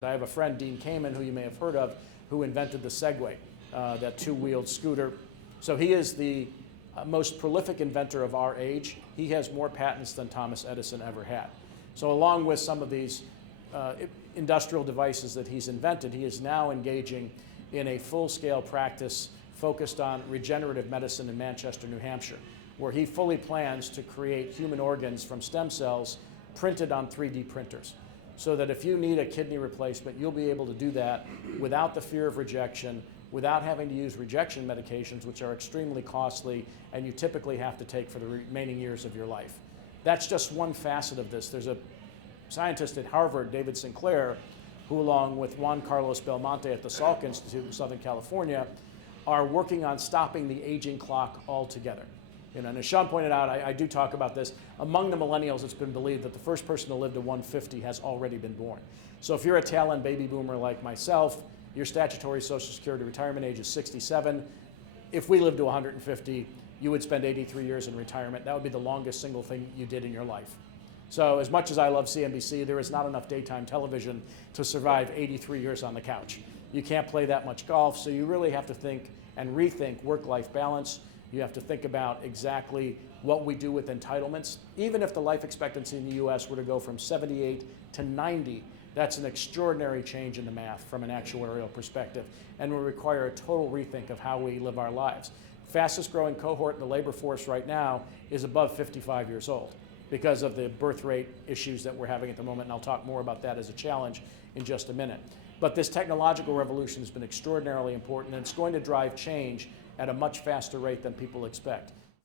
I have a friend, Dean Kamen, who you may have heard of, who invented the Segway, that two-wheeled scooter. So he is the most prolific inventor of our age. He has more patents than Thomas Edison ever had. So along with some of these industrial devices that he's invented, he is now engaging in a full-scale practice focused on regenerative medicine in Manchester, New Hampshire, where he fully plans to create human organs from stem cells printed on 3D printers, so that if you need a kidney replacement, you'll be able to do that without the fear of rejection, without having to use rejection medications, which are extremely costly and you typically have to take for the remaining years of your life. That's just one facet of this. There's a scientist at Harvard, David Sinclair, who along with Juan Carlos Belmonte at the Salk Institute in Southern California are working on stopping the aging clock altogether. And as Sean pointed out, I do talk about this. Among the millennials, it's been believed that the first person to live to 150 has already been born. So if you're a tail end baby boomer like myself, your statutory Social Security retirement age is 67. If we lived to 150, you would spend 83 years in retirement. That would be the longest single thing you did in your life. So as much as I love CNBC, there is not enough daytime television to survive 83 years on the couch. You can't play that much golf, so you really have to think and rethink work-life balance. You have to think about exactly what we do with entitlements. Even if the life expectancy in the US were to go from 78 to 90, that's an extraordinary change in the math from an actuarial perspective and will require a total rethink of how we live our lives. Fastest growing cohort in the labor force right now is above 55 years old because of the birth rate issues that we're having at the moment, and I'll talk more about that as a challenge in just a minute. But this technological revolution has been extraordinarily important, and it's going to drive change at a much faster rate than people expect.